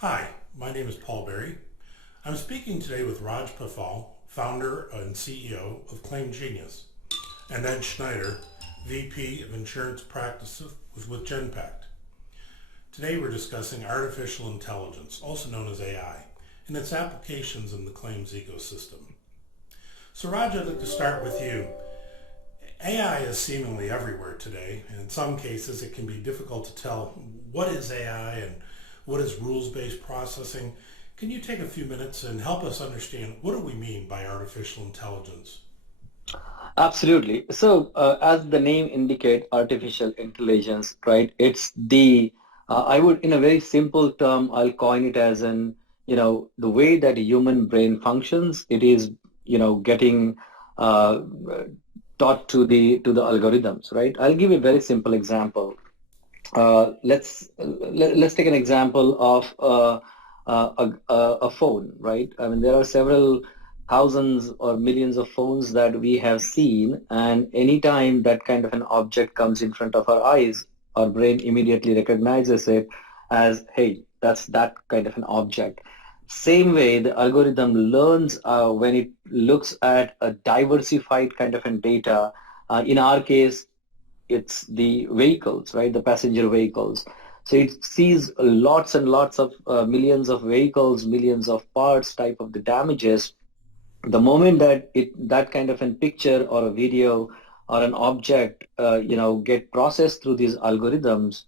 Hi, my name is Paul Berry. I'm speaking today with Pofale, founder and CEO of Claim Genius, and Ed Schneider, VP of Insurance Practices with Genpact. Today we're discussing artificial intelligence, also known as AI, and its applications in the claims ecosystem. So Raj, I'd like to start with you. AI is seemingly everywhere today, and in some cases it can be difficult to tell what is AI and what is rules-based processing. Can you take a few minutes and help us understand what do we mean by artificial intelligence? Absolutely. As the name indicate, artificial intelligence, right? It's I would, in a very simple term, I'll coin it as the way that a human brain functions. It is, getting uh, taught to the algorithms, right? I'll give you a very simple example. Let's take an example of a phone, right? I mean, there are several thousands or millions of phones that we have seen, and anytime that kind of an object comes in front of our eyes, our brain immediately recognizes it as, hey, that's that kind of an object. Same way, the algorithm learns when it looks at a diversified kind of an data. In our case, it's the vehicles, right? The passenger vehicles. So it sees lots and lots of millions of vehicles, millions of parts type of the damages. The moment that that kind of a picture or a video or an object, get processed through these algorithms,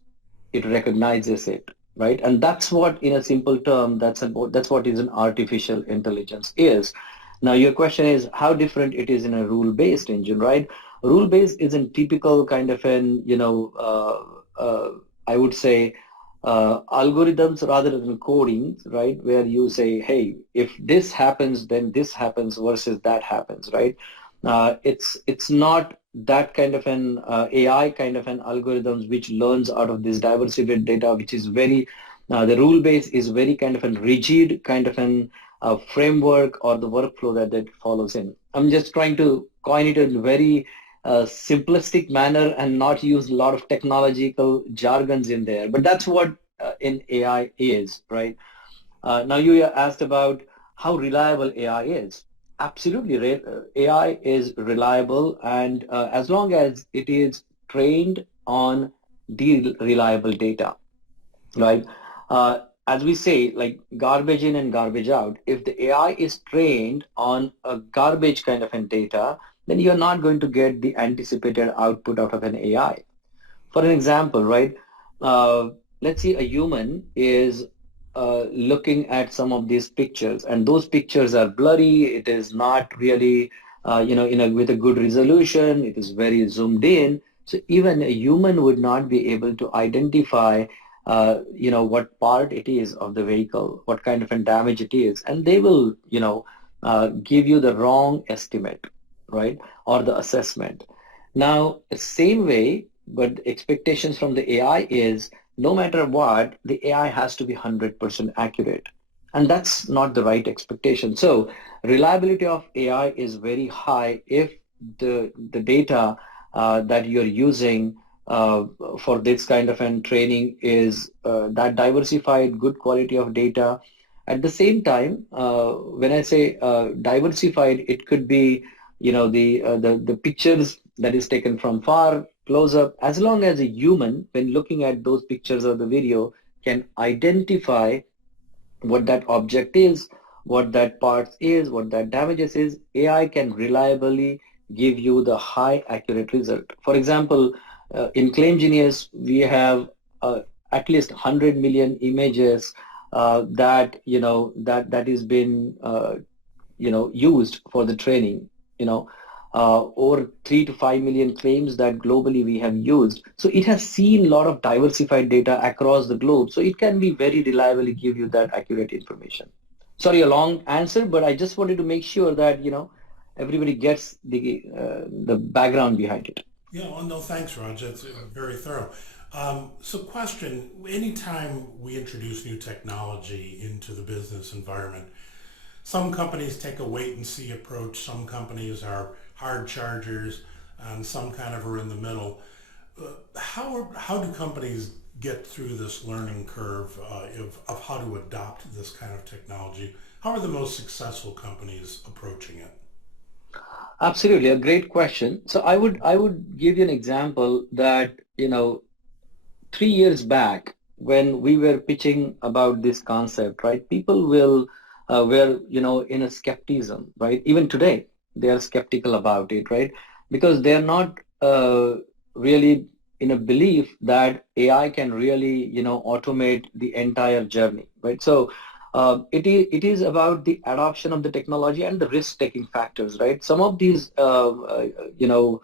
it recognizes it, right? And that's what, in a simple term, that's what is an artificial intelligence is. Now, your question is how different it is in a rule-based engine, right? Rule-based is a typical kind of I would say, algorithms rather than coding, right? Where you say, hey, if this happens, then this happens versus that happens, right? It's not that kind of an AI kind of an algorithms which learns out of this diversified data, which is very the rule base is very kind of a rigid kind of an framework or the workflow that follows in. I'm just trying to coin it in a very simplistic manner and not use a lot of technological jargons in there. But that's what in AI is, right? Now you asked about how reliable AI is. Absolutely, AI is reliable, and as long as it is trained on the reliable data, right? As we say, like garbage in and garbage out, if the AI is trained on a garbage kind of an data, then you're not going to get the anticipated output out of an AI. For an example, right? Uh, let's say a human is looking at some of these pictures, and those pictures are blurry. It is not really, with a good resolution. It is very zoomed in. So even a human would not be able to identify, what part it is of the vehicle, what kind of a damage it is, and they will, give you the wrong estimate, right, or the assessment. Now, same way, but the expectations from the AI is no matter what, the AI has to be 100% accurate. And that's not the right expectation. So reliability of AI is very high if the data that you're using for this kind of an training is that diversified, good quality of data. At the same time, when I say diversified, it could be, the pictures that is taken from far, close up, as long as a human, when looking at those pictures or the video, can identify what that object is, what that part is, what that damages is, AI can reliably give you the high accurate result. For example, in Claim Genius, we have at least 100 million images that is been used for the training, over 3 to 5 million claims that globally we have used. So it has seen a lot of diversified data across the globe. So it can be very reliably give you that accurate information. Sorry, a long answer, but I just wanted to make sure that, everybody gets the background behind it. Yeah, well, no, thanks, Raj. That's very thorough. So question, anytime we introduce new technology into the business environment, some companies take a wait and see approach. Some companies are hard chargers, and some kind of are in the middle. How do companies get through this learning curve of how to adopt this kind of technology? How are the most successful companies approaching it? Absolutely, a great question. So I would give you an example that, 3 years back when we were pitching about this concept, right? People will were in a skepticism, right? Even today they are skeptical about it, right? Because they are not really in a belief that AI can really automate the entire journey, right? So it is about the adoption of the technology and the risk-taking factors, right? Some of these you know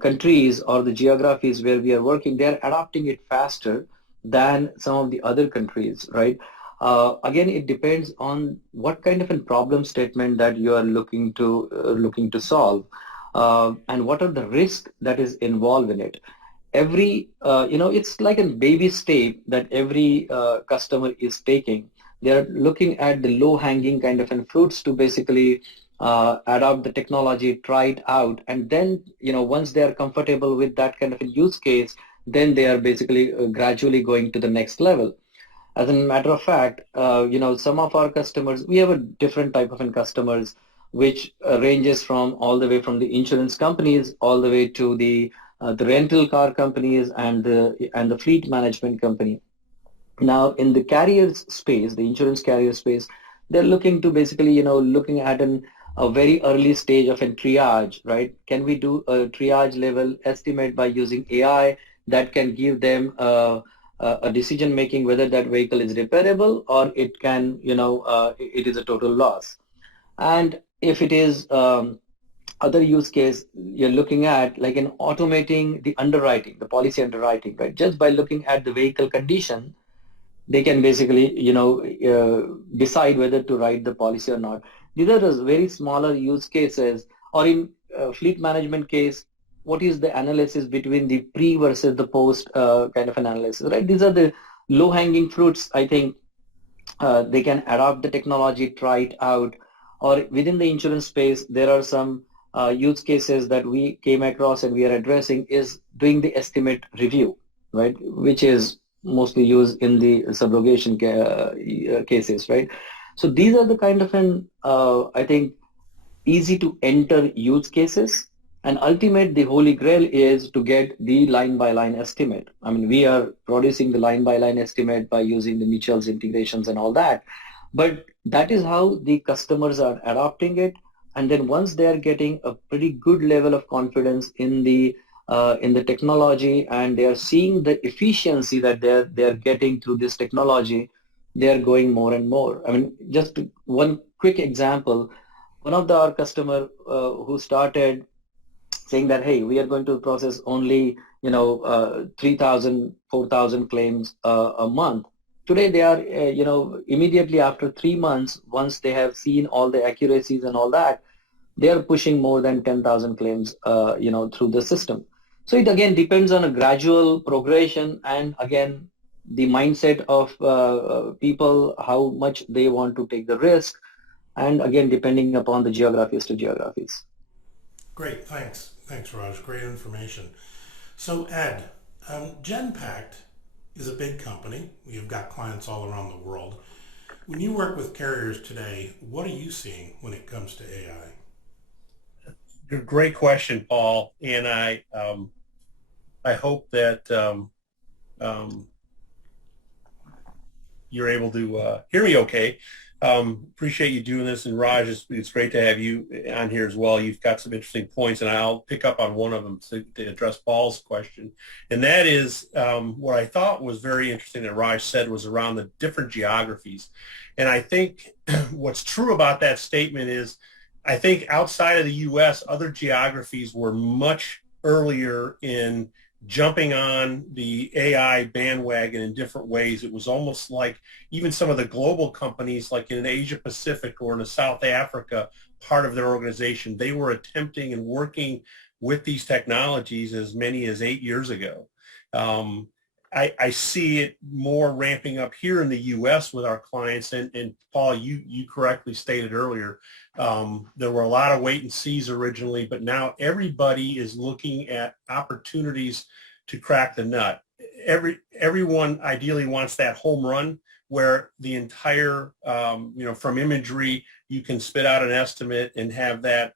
countries or the geographies where we are working, they are adopting it faster than some of the other countries, right? Again, it depends on what kind of a problem statement that you are looking to solve, and what are the risks that is involved in it. It's like a baby step that every customer is taking. They're looking at the low hanging kind of fruits to basically adopt the technology, try it out, and then once they are comfortable with that kind of a use case, then they are basically gradually going to the next level. As a matter of fact, some of our customers, we have a different type of customers, which ranges from all the way from the insurance companies all the way to the rental car companies and the fleet management company. Now, in the carriers space, the insurance carrier space, they're looking to basically, looking at a very early stage of a triage, right? Can we do a triage level estimate by using AI that can give them a decision making whether that vehicle is repairable or it can, it is a total loss. And if it is other use case, you're looking at like in automating the underwriting, the policy underwriting, right? Just by looking at the vehicle condition, they can basically decide whether to write the policy or not. These are those very smaller use cases. Or in fleet management case, what is the analysis between the pre versus the post kind of an analysis, right? These are the low hanging fruits. I think they can adopt the technology, try it out. Or within the insurance space, there are some use cases that we came across and we are addressing is doing the estimate review, right? Which is mostly used in the subrogation cases, right? So these are the kind of I think, easy to enter use cases. And ultimate, the holy grail is to get the line by line estimate. I mean, we are producing the line by line estimate by using the Mitchell's integrations and all that. But that is how the customers are adopting it. And then once they are getting a pretty good level of confidence in the technology, and they are seeing the efficiency that they're getting through this technology, they are going more and more. I mean, just one quick example. One of our customer who started saying that, hey, we are going to process only 3,000 4,000 claims a month. Today they are immediately after 3 months, once they have seen all the accuracies and all that, they are pushing more than 10,000 claims through the system. So it again depends on a gradual progression, and again the mindset of people, how much they want to take the risk, and again depending upon the geographies to geographies. Great, thanks. Thanks, Raj. Great information. So, Ed, Genpact is a big company. You've got clients all around the world. When you work with carriers today, what are you seeing when it comes to AI? Great question, Paul. And I hope that you're able to hear me okay. Appreciate you doing this. And Raj, it's great to have you on here as well. You've got some interesting points, and I'll pick up on one of them to address Paul's question. And that is what I thought was very interesting that Raj said was around the different geographies. And I think what's true about that statement is I think outside of the U.S., other geographies were much earlier in jumping on the AI bandwagon in different ways. It was almost like even some of the global companies, like in Asia Pacific or in South Africa, part of their organization, they were attempting and working with these technologies as many as 8 years ago. I see it more ramping up here in the U.S. with our clients. And Paul, you correctly stated earlier, there were a lot of wait and sees originally, but now everybody is looking at opportunities to crack the nut. everyone ideally wants that home run where the entire, from imagery, you can spit out an estimate and have that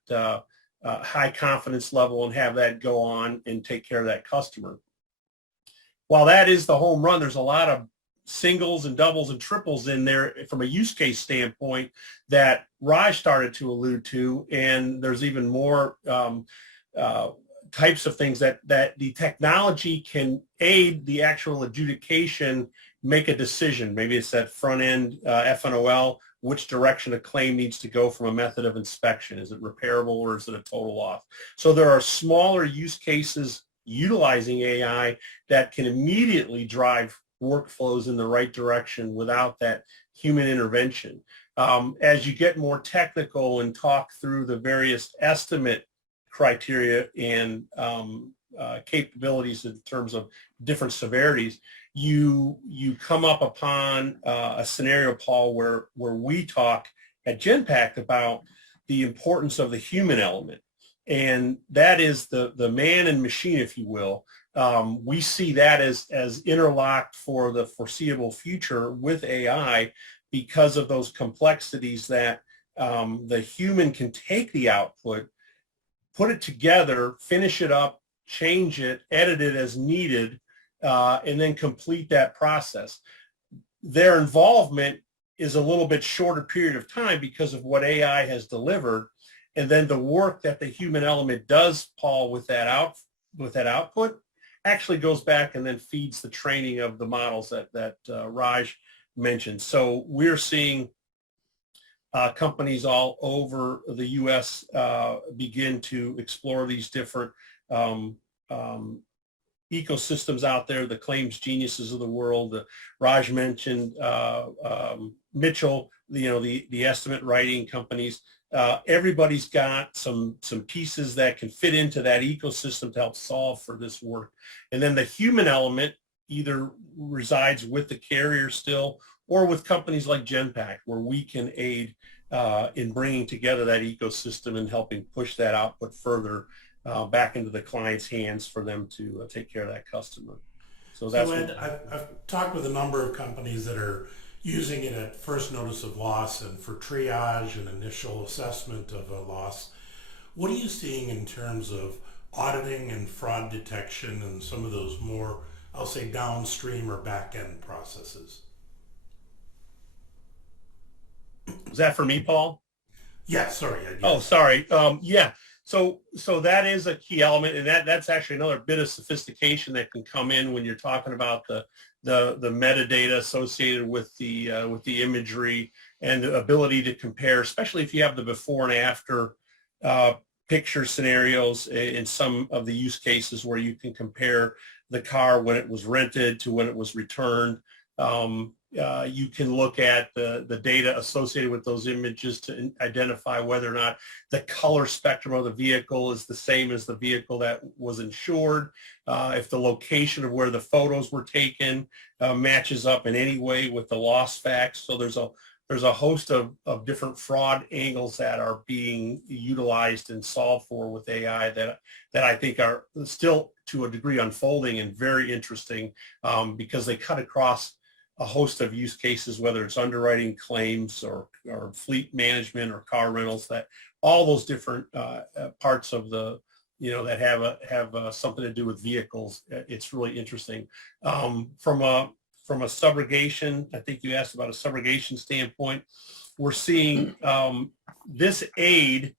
high confidence level and have that go on and take care of that customer. While that is the home run, there's a lot of singles and doubles and triples in there from a use case standpoint that Raj started to allude to, and there's even more types of things that the technology can aid the actual adjudication, make a decision. Maybe it's that front end FNOL, which direction a claim needs to go from a method of inspection. Is it repairable or is it a total loss? So there are smaller use cases utilizing AI that can immediately drive workflows in the right direction without that human intervention. As you get more technical and talk through the various estimate criteria and capabilities in terms of different severities, you come up upon a scenario, Paul, where we talk at Genpact about the importance of the human element, and that is the man and machine, if you will. We see that as interlocked for the foreseeable future with AI because of those complexities that the human can take the output, put it together, finish it up, change it, edit it as needed, and then complete that process. Their involvement is a little bit shorter period of time because of what AI has delivered. And then the work that the human element does, Paul, with that output actually goes back and then feeds the training of the models that Raj mentioned. So we're seeing companies all over the U.S. Begin to explore these different ecosystems out there, the claims geniuses of the world. Raj mentioned Mitchell, the estimate writing companies. Everybody's got some pieces that can fit into that ecosystem to help solve for this work. And then the human element either resides with the carrier still or with companies like Genpact, where we can aid in bringing together that ecosystem and helping push that output further back into the client's hands for them to take care of that customer. So that's Ed, I've talked with a number of companies that are using it at first notice of loss and for triage and initial assessment of a loss. What are you seeing in terms of auditing and fraud detection and some of those more, I'll say, downstream or back-end processes? Is that for me, Paul? Yeah, sorry. Ed, Oh, yes. sorry. Yeah. So that is a key element, and that's actually another bit of sophistication that can come in when you're talking about the metadata associated with the imagery and the ability to compare, especially if you have the before and after picture scenarios in some of the use cases where you can compare the car when it was rented to when it was returned. You can look at the data associated with those images to identify whether or not the color spectrum of the vehicle is the same as the vehicle that was insured, if the location of where the photos were taken matches up in any way with the loss facts. So there's a host of different fraud angles that are being utilized and solved for with AI that I think are still to a degree unfolding and very interesting because they cut across a host of use cases, whether it's underwriting, claims, or fleet management or car rentals, that all those different parts of the, that have something to do with vehicles. It's really interesting. From a subrogation, I think you asked about a subrogation standpoint, we're seeing this aid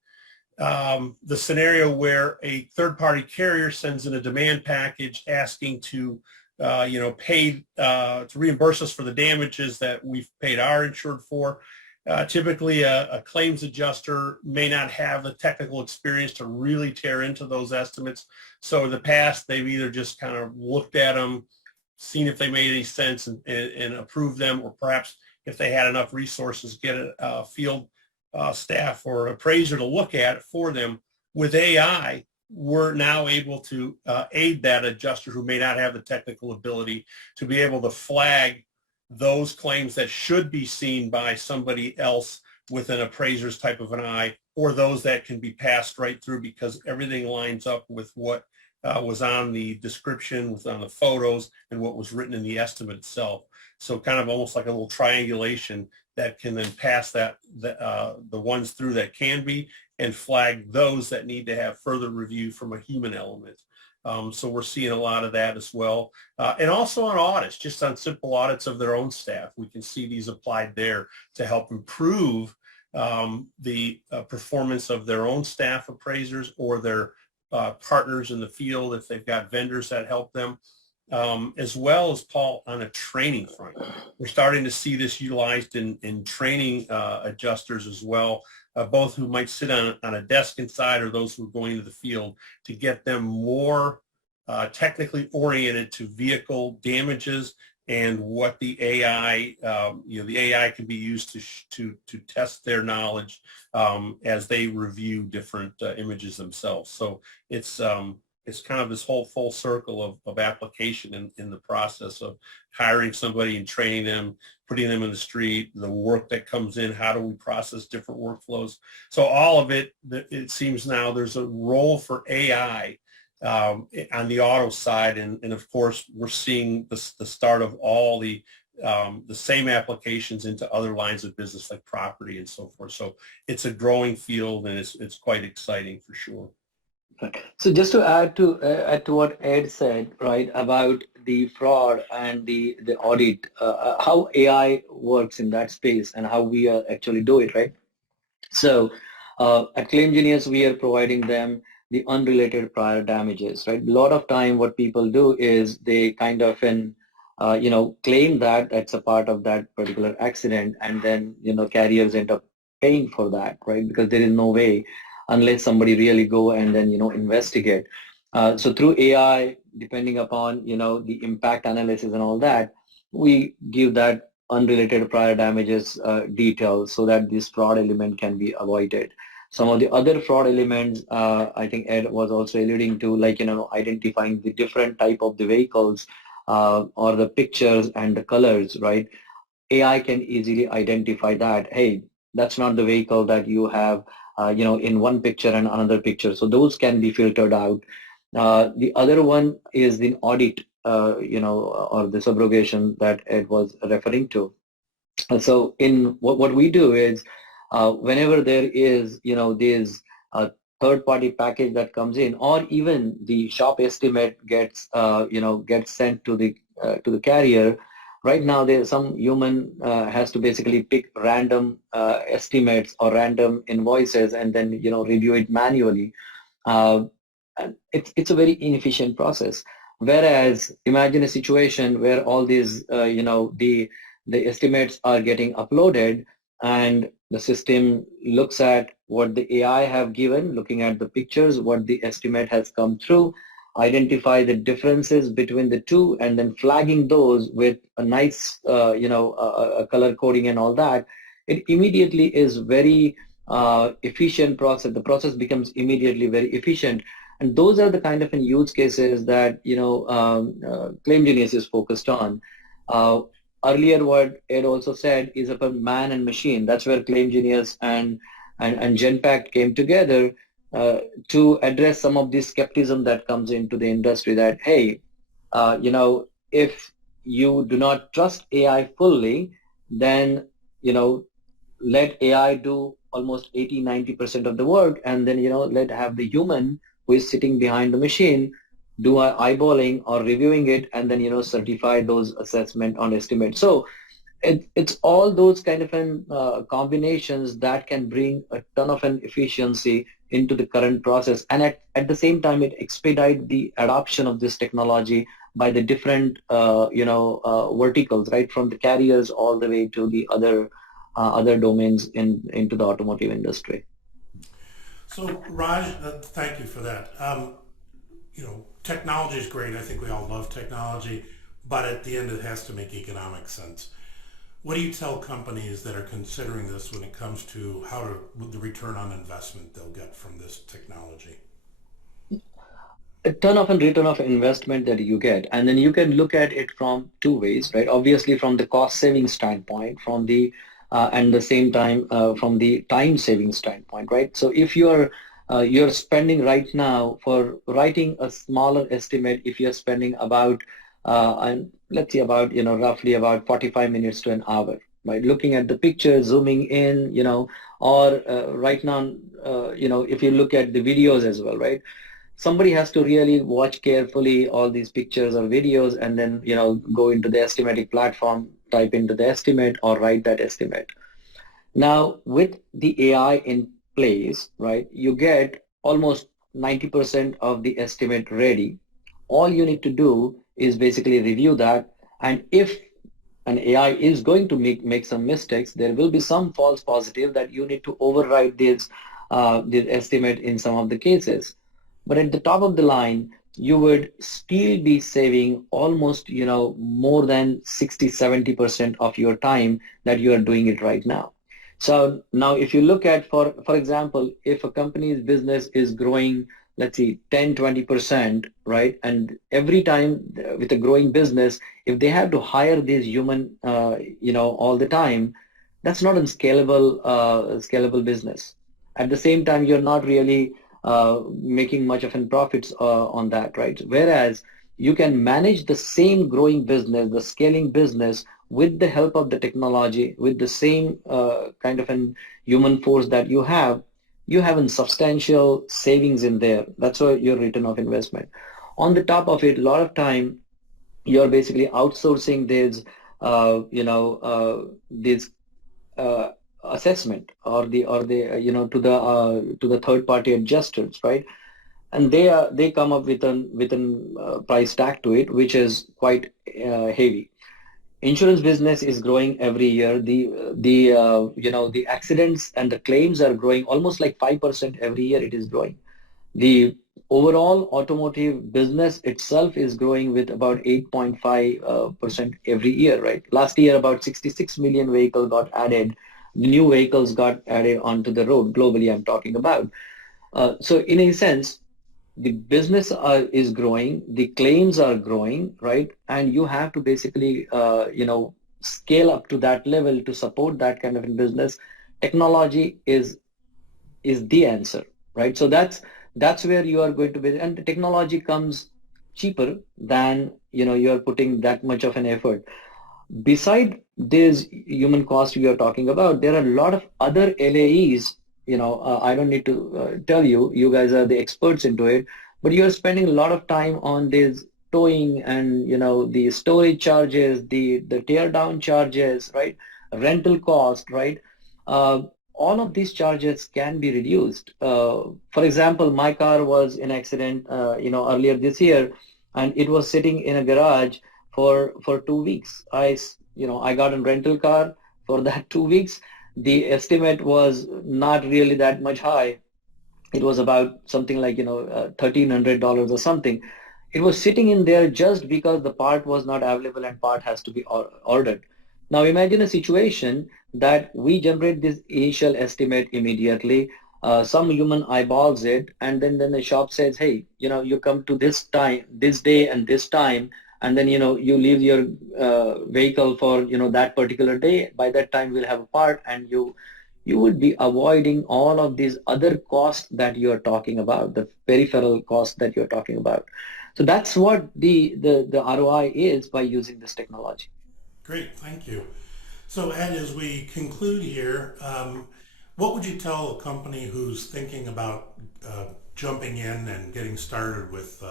the scenario where a third-party carrier sends in a demand package asking to pay to reimburse us for the damages that we've paid our insured for. Typically, a claims adjuster may not have the technical experience to really tear into those estimates. So in the past, they've either just kind of looked at them, seen if they made any sense and approved them, or perhaps if they had enough resources, get a field staff or appraiser to look at it for them. With AI, we're now able to aid that adjuster who may not have the technical ability to be able to flag those claims that should be seen by somebody else with an appraiser's type of an eye, or those that can be passed right through because everything lines up with what was on the description, was on the photos, and what was written in the estimate itself. So kind of almost like a little triangulation that can then pass the ones through that can be, and flag those that need to have further review from a human element. So we're seeing a lot of that as well. And also on audits, just on simple audits of their own staff. We can see these applied there to help improve the performance of their own staff appraisers or their partners in the field if they've got vendors that help them. As well as, Paul, on a training front. We're starting to see this utilized in training adjusters as well, both who might sit on a desk inside or those who are going into the field, to get them more technically oriented to vehicle damages and what the AI, the AI can be used to test their knowledge as they review different images themselves. So it's kind of this whole full circle of application in the process of hiring somebody and training them, putting them in the street, the work that comes in, how do we process different workflows. So all of it, it seems now there's a role for AI on the auto side. And of course, we're seeing the start of all the same applications into other lines of business like property and so forth. So it's a growing field, and it's quite exciting for sure. So just to add to what Ed said, right, about the fraud and the audit, how AI works in that space and how we actually do it, right? So at Claim Genius, we are providing them the unrelated prior damages, right? A lot of time what people do is they kind of claim that that's a part of that particular accident, and then, carriers end up paying for that, right? Because there is no way, unless somebody really go and then, investigate. So through AI, depending upon, the impact analysis and all that, we give that unrelated prior damages details so that this fraud element can be avoided. Some of the other fraud elements, I think Ed was also alluding to, like, identifying the different type of the vehicles or the pictures and the colors, right? AI can easily identify that, hey, that's not the vehicle that you have in one picture and another picture. So those can be filtered out. The other one is the audit, or the subrogation that Ed was referring to. So in what we do is, whenever there is, this third-party package that comes in, or even the shop estimate gets, gets sent to the carrier. Right now, there's some human has to basically pick random estimates or random invoices and then review it manually. And it's a very inefficient process. Whereas imagine a situation where all these the estimates are getting uploaded, and the system looks at what the AI have given, looking at the pictures, what the estimate has come through, identify the differences between the two, and then flagging those with a nice, a color coding and all that. It immediately is very efficient process. The process becomes immediately very efficient, and those are the kind of use cases that Claim Genius is focused on. Earlier, what Ed also said is about man and machine. That's where Claim Genius and Genpact came together to address some of this skepticism that comes into the industry that, hey, if you do not trust AI fully, then, let AI do almost 80-90% of the work, and then, let have the human who is sitting behind the machine do eyeballing or reviewing it, and then, certify those assessment on estimate. So it's all those kind of combinations that can bring a ton of an efficiency into the current process, and at the same time it expedite the adoption of this technology by the different verticals, right, from the carriers all the way to the other domains into the automotive industry. So Raj, thank you for that. Technology is great. I think we all love technology, but at the end it has to make economic sense. What do you tell companies that are considering this when it comes to the return on investment they'll get from this technology? A ton of a return of investment that you get, and then you can look at it from two ways, right? Obviously, from the cost saving standpoint, from the and the same time from the time saving standpoint, right? So if you are you're spending right now for writing a smaller estimate. If you're spending about, and let's say about, roughly about 45 minutes to an hour, right? Looking at the picture, zooming in, or right now, if you look at the videos as well, right? Somebody has to really watch carefully all these pictures or videos and then, go into the estimating platform, type into the estimate or write that estimate. Now, with the AI in place, right, you get almost 90% of the estimate ready. All you need to do is basically review that. And if an AI is going to make some mistakes, there will be some false positive that you need to override this estimate in some of the cases. But at the top of the line, you would still be saving almost, more than 60, 70% of your time that you are doing it right now. So now if you look at, for example, if a company's business is growing, let's see, 10, 20%, right? And every time with a growing business, if they have to hire these human, all the time, that's not a scalable business. At the same time, you're not really making much of an profits on that, right? Whereas you can manage the same growing business, the scaling business with the help of the technology, with the same kind of an human force that you have a substantial savings in there. That's why your return of investment. On the top of it, a lot of time you're basically outsourcing this assessment or the to the third party adjusters, right? And they come up with an price tag to it, which is quite heavy. Insurance business is growing every year. The accidents and the claims are growing almost like 5% every year. It is growing. The overall automotive business itself is growing with about 8.5% every year, right? Last year, about 66 million vehicles got added. New vehicles got added onto the road globally, I'm talking about. So in a sense, the business is growing, the claims are growing, right? And you have to basically, scale up to that level to support that kind of a business. Technology is the answer, right? So that's where you are going to be, and the technology comes cheaper than you are putting that much of an effort. Beside this human cost we are talking about, there are a lot of other LAEs. I don't need to tell you, you guys are the experts into it, but you're spending a lot of time on this towing and the storage charges, the tear down charges, right? Rental cost, right? Uh, all of these charges can be reduced. For example, my car was in accident, earlier this year, and it was sitting in a garage for 2 weeks. I got a rental car for that 2 weeks. The estimate was not really that much high. It was about something like $1,300 or something. It was sitting in there just because the part was not available and part has to be ordered. Now imagine a situation that we generate this initial estimate immediately. Some human eyeballs it, and then the shop says, hey, you come to this time, this day and this time, and then you leave your vehicle for that particular day. By that time we'll have a part, and you would be avoiding all of these other costs that you are talking about, the peripheral costs that you're talking about. So that's what the ROI is by using this technology. Great, thank you. So Ed, as we conclude here, what would you tell a company who's thinking about jumping in and getting started with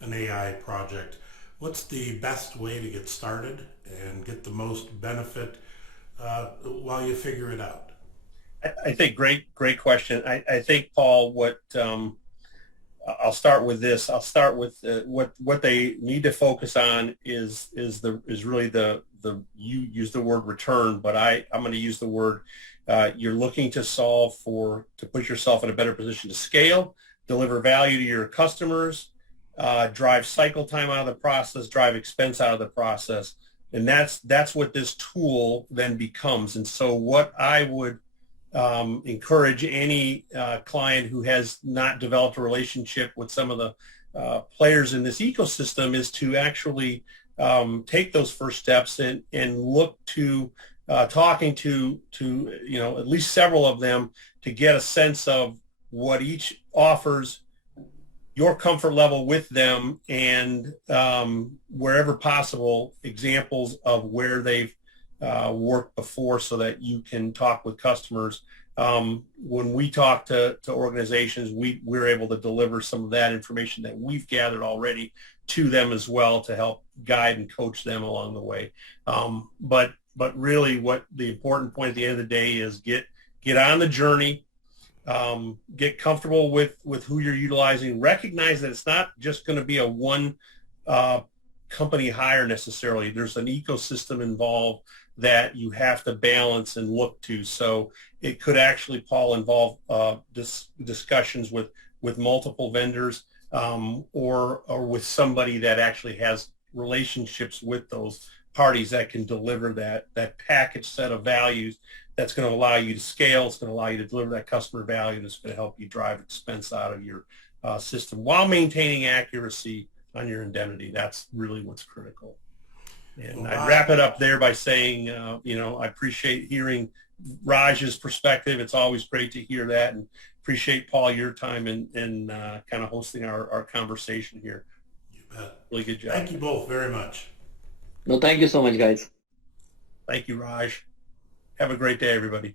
an AI project? What's the best way to get started and get the most benefit while you figure it out? I think great question. I think, Paul, I'll start with this. I'll start with what they need to focus on is really the you use the word return, but I'm going to use the word you're looking to to put yourself in a better position to scale, deliver value to your customers, drive cycle time out of the process, drive expense out of the process, and that's what this tool then becomes. And so what I would encourage any client who has not developed a relationship with some of the players in this ecosystem is to actually take those first steps and look to talking to at least several of them to get a sense of what each offers, your comfort level with them, and wherever possible, examples of where they've worked before so that you can talk with customers. When we talk to organizations, we're able to deliver some of that information that we've gathered already to them as well to help guide and coach them along the way. But really what the important point at the end of the day is get on the journey, get comfortable with who you're utilizing, recognize that it's not just going to be a one company hire necessarily. There's an ecosystem involved that you have to balance and look to. So it could actually, Paul, involve discussions with multiple vendors or with somebody that actually has relationships with those parties that can deliver that package set of values that's going to allow you to scale. It's going to allow you to deliver that customer value that's going to help you drive expense out of your system while maintaining accuracy on your indemnity. That's really what's critical. And I'd wrap it up there by saying, I appreciate hearing Raj's perspective. It's always great to hear that, and appreciate, Paul, your time in kind of hosting our conversation here. You bet. Really good job. Thank you both very much. No, thank you so much, guys. Thank you, Raj. Have a great day, everybody.